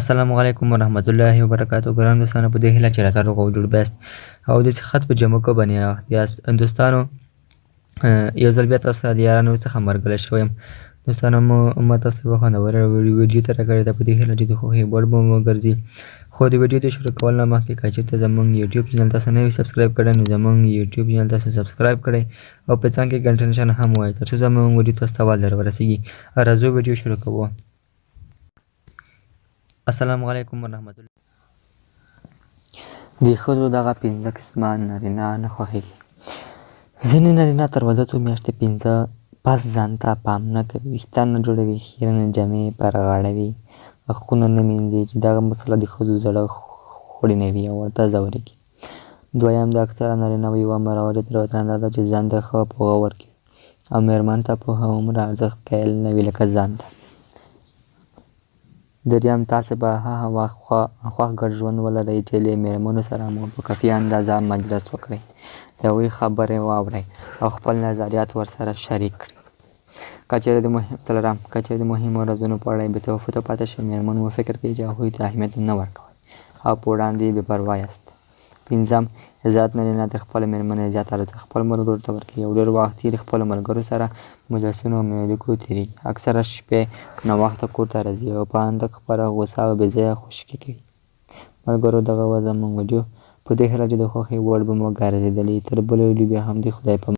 السلام علیکم ورحمت الله وبرکاتو. ګران دوستانو، په دې هیله چې راته روغ او جوړ بیاست او د خط په جمع کو باندې یاست. دوستانو، یو ځل بیا تاسو سره د یارانو څخه مرګله شوی یم. دوستانو، ما تاسو ته یوه خوندوره ویډیو تیاره کړې ده، په دې هیله چې د خوښۍ وړ به مو وګرځي. خو د ویډیو د شروع کولو نه مخکې که چېرته زموږ یوټیوب چینل تاسو نه وي سبسکرایب کړی، نو زموږ یوټیوب چینل تاسو سبسکرایب کړئ او په څنګ کې ګنټه نښان هم ووایئ، تر څو زموږ ویډیو تاسو ته اول در ورسیږي. راځو ویډیو شروع کوو. السلام علیکم ورحمت الله. د ښځو دغه 5 قسمه نارینه نه خوښیږي. ځینې نارینه تر واده څو میاشتې 5 پس ځان ته پام نه کوي، ویښتان نه جوړوي، خیرنې جامې پر غاړه وي، غاښونه نه مینځي، چې دغه مسله د ښځو زړه خوړینوي او ورته ځورېږي. دویم، د اکثره نارینهو یوه مروجه تېروتنه دا ده چې ځان ته ښه پوهه ورکوي او مېرمن ته په هغومره ارزښت قایل نه وي لکه ځان ته. دریم، تاسې به هغه وخت خوښ ګډ ژوند ولرئ چې له مېرمنو سره مو په کافي اندازه مجلس وکړئ، د هغوی خبرې واورئ او خپل نظریات ورسره شریک کړئ. څلورم، که چېرې د مهمو ورځونو په اړه بېتوفته پاتې شئ، مېرمن مو فکر کوي چې هغوی ته اهمیت نه ورکوئ او په وړاندې بې پروا یاست. پنځم، زیات نارینه د خپلو مېرمنې زیات ارزښت خپلو ملګرو ته ورکوي او ډېر وخت یې له خپلو ملګرو سره مجلسونو او اړیکو تېرېږي. اکثره شپې ناوخته کور ته راځي او په اندک خپله غوسه او بې ځایه خوشکې کوي. ملګرو، دغه وه زموږ ویډیو. په دې هیله چې د خوښۍ وړ به مو ګرځېدلې. تر بلې ویډیو بیا هم د خدای په